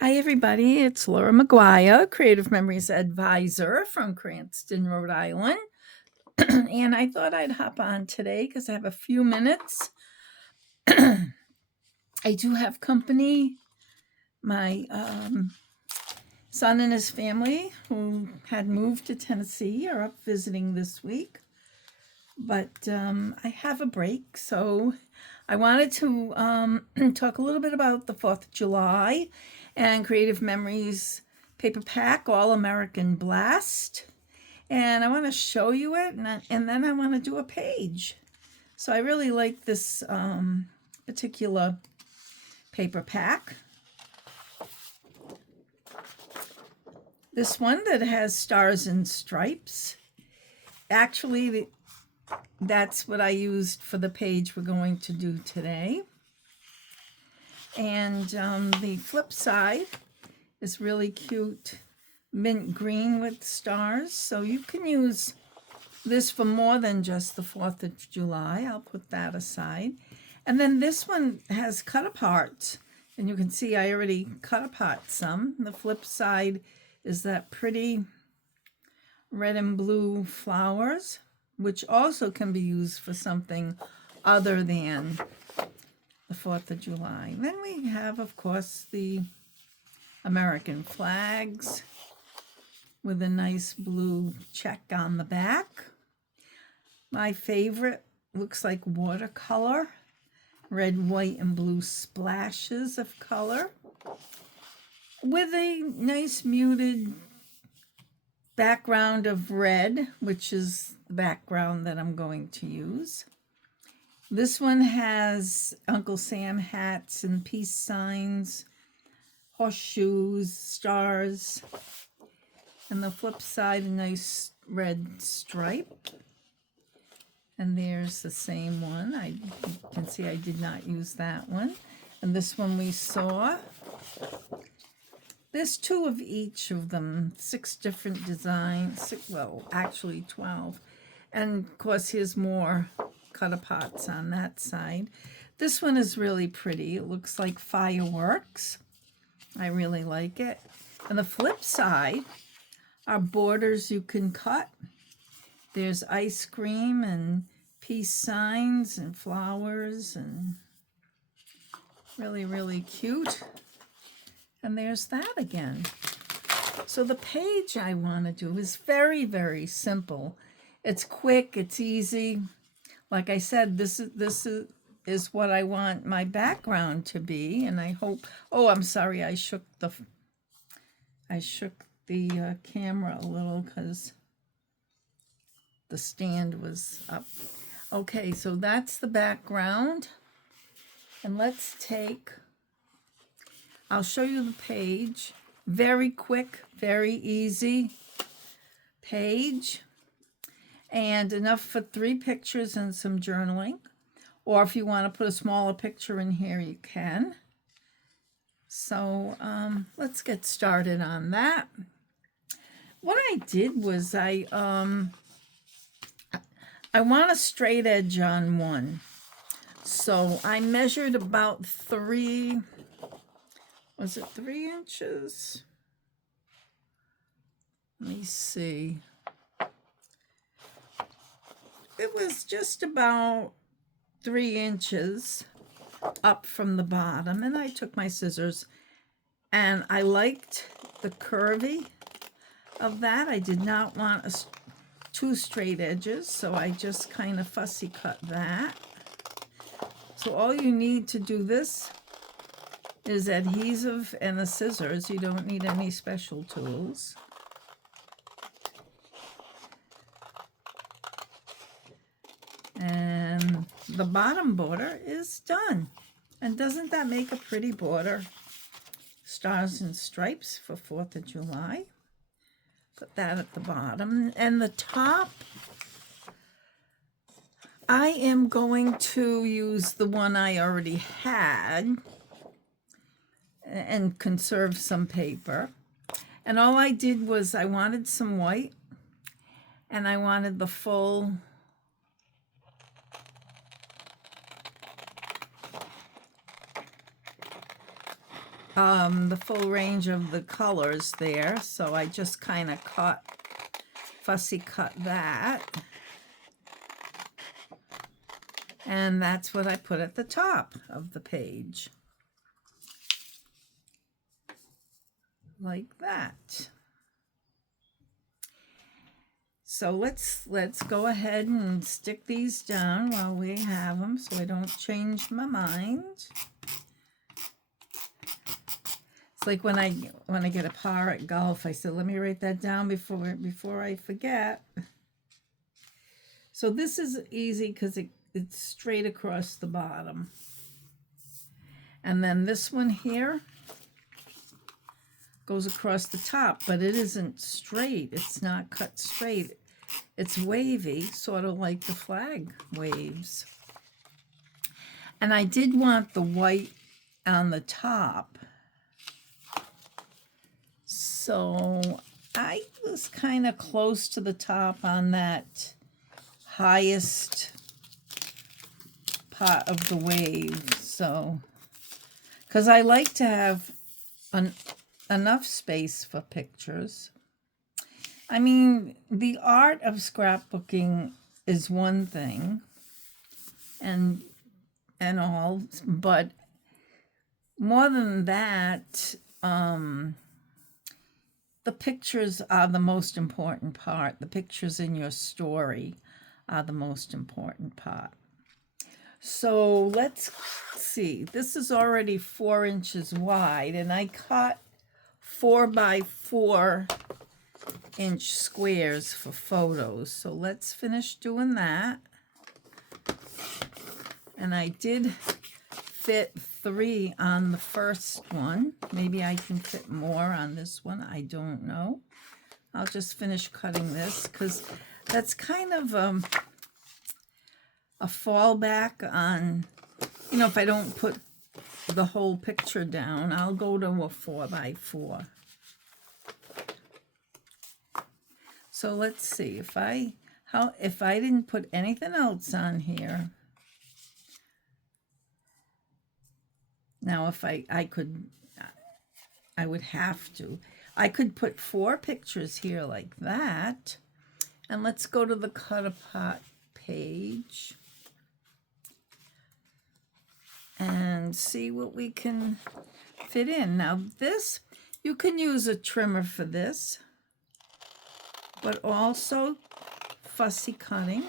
Hi, everybody. It's Laura McGuire, Creative Memories Advisor from Cranston, Rhode Island. And I thought I'd hop on today because I have a few minutes. I do have company. My son and his family, who had moved to Tennessee, are up visiting this week. But I have a break, so I wanted to talk a little bit about the 4th of July and Creative Memories paper pack, All American Blast. And I want to show you it, and then I want to do a page. So I really like this particular paper pack. This one that has stars and stripes. Actually, that's what I used for the page we're going to do today. And the flip side is really cute, mint green with stars. So you can use this for more than just the 4th of July. I'll put that aside. And then this one has cut aparts. And you can see I already cut apart some. The flip side is that pretty red and blue flowers, which also can be used for something other than the 4th of July. Then we have, of course, the American flags with a nice blue check on the back. My favorite looks like watercolor, red, white, and blue splashes of color with a nice muted background of red, which is the background that I'm going to use. This one has Uncle Sam hats and peace signs, horseshoes, stars, and the flip side, a nice red stripe. And there's the same one. You can see I did not use that one. And this one we saw. There's 2 of each of them, 6 different designs, actually 12. And of course, here's more cut aparts on that side. This one is really pretty. It looks like fireworks. I really like it. And the flip side are borders you can cut. There's ice cream and peace signs and flowers and really, really cute. And there's that again. So the page I want to do is very, very simple. It's quick, it's easy. Like I said, this is what I want my background to be, and I hope. Oh, I'm sorry, I shook the camera a little because the stand was up. Okay, so that's the background, and let's take. I'll show you the page. Very quick, very easy page. And enough for 3 pictures and some journaling. Or if you want to put a smaller picture in here, you can. So let's get started on that. What I did was I want a straight edge on one. So I measured about 3 inches? Let me see. It was just about 3 inches up from the bottom, and I took my scissors, and I liked the curvy of that. I did not want 2 straight edges, so I just kind of fussy cut that. So all you need to do this is adhesive and the scissors. You don't need any special tools. And the bottom border is done. And doesn't that make a pretty border? Stars and stripes for 4th of July. Put that at the bottom. And the top, I am going to use the one I already had and conserve some paper. And all I did was I wanted some white, and I wanted the full the full range of the colors there, so I just kind of fussy cut that. And that's what I put at the top of the page. Like that. So let's go ahead and stick these down while we have them so I don't change my mind. It's like when I get a par at golf, I said, let me write that down before I forget. So this is easy because it's straight across the bottom. And then this one here goes across the top, but it isn't straight. It's not cut straight. It's wavy, sort of like the flag waves. And I did want the white on the top. So I was kind of close to the top on that highest part of the wave. So, because I like to have enough space for pictures. I mean, the art of scrapbooking is one thing, and all, but more than that, the pictures are the most important part. The pictures in your story are the most important part. So let's see. This is already 4 inches wide, and I cut 4 by 4 inch squares for photos. So let's finish doing that. And I did fit 3 on the first one. Maybe I can fit more on this one. I don't know. I'll just finish cutting this because that's kind of a fallback on, you know, if I don't put the whole picture down, I'll go to a 4 by 4. So let's see if I didn't put anything else on here. Now if I would have to. I could put 4 pictures here like that. And let's go to the cut apart page and see what we can fit in. Now this, you can use a trimmer for this, but also fussy cutting.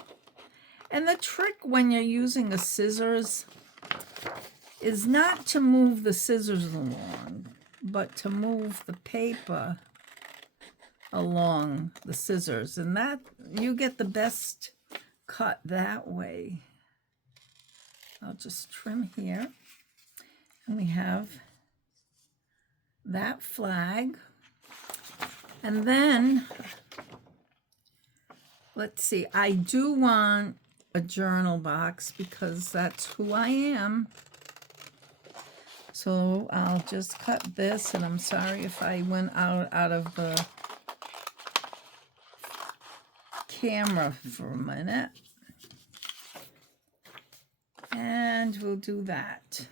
And the trick when you're using a scissors is not to move the scissors along, but to move the paper along the scissors. And that, you get the best cut that way. I'll just trim here. And we have that flag. And then, let's see, I do want a journal box because that's who I am. So I'll just cut this, and I'm sorry if I went out of the camera for a minute. And we'll do that.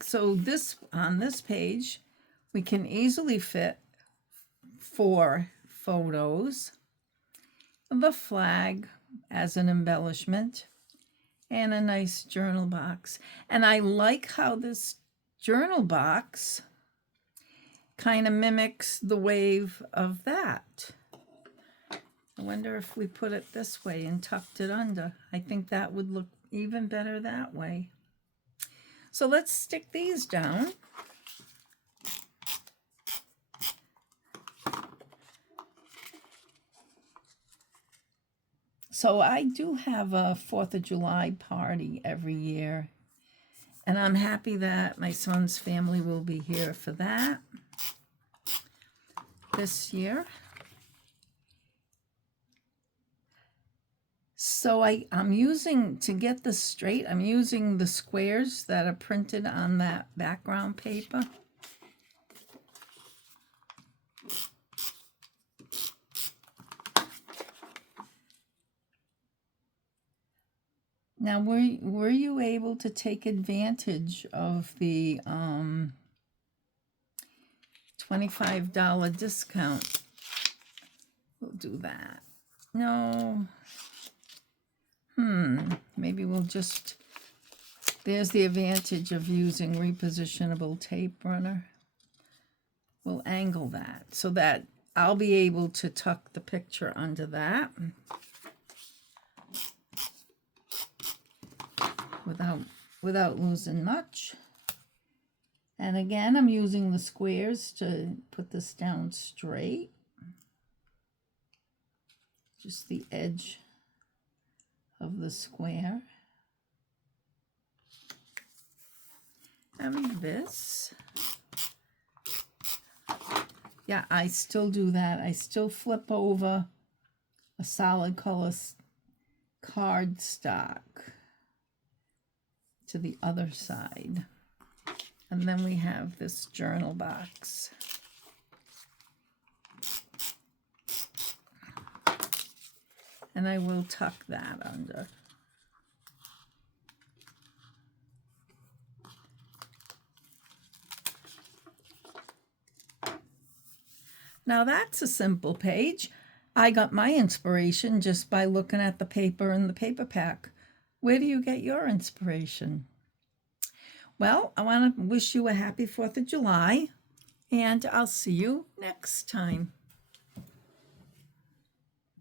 So this, on this page, we can easily fit 4 photos, the flag as an embellishment, and a nice journal box. And I like how this journal box kind of mimics the wave of that. I wonder if we put it this way and tucked it under. I think that would look even better that way. So let's stick these down. So I do have a 4th of July party every year, and I'm happy that my son's family will be here for that this year. So I'm using, to get this straight, I'm using the squares that are printed on that background paper. Now, were you able to take advantage of the $25 discount. We'll do that. No. Maybe we'll just, there's the advantage of using repositionable tape runner. We'll angle that so that I'll be able to tuck the picture under that without losing much. And again, I'm using the squares to put this down straight. Just the edge of the square. And this. Yeah, I still do that. I still flip over a solid color cardstock to the other side. And then we have this journal box. And I will tuck that under. Now that's a simple page. I got my inspiration just by looking at the paper in the paper pack. Where do you get your inspiration? Well, I want to wish you a happy 4th of July, and I'll see you next time.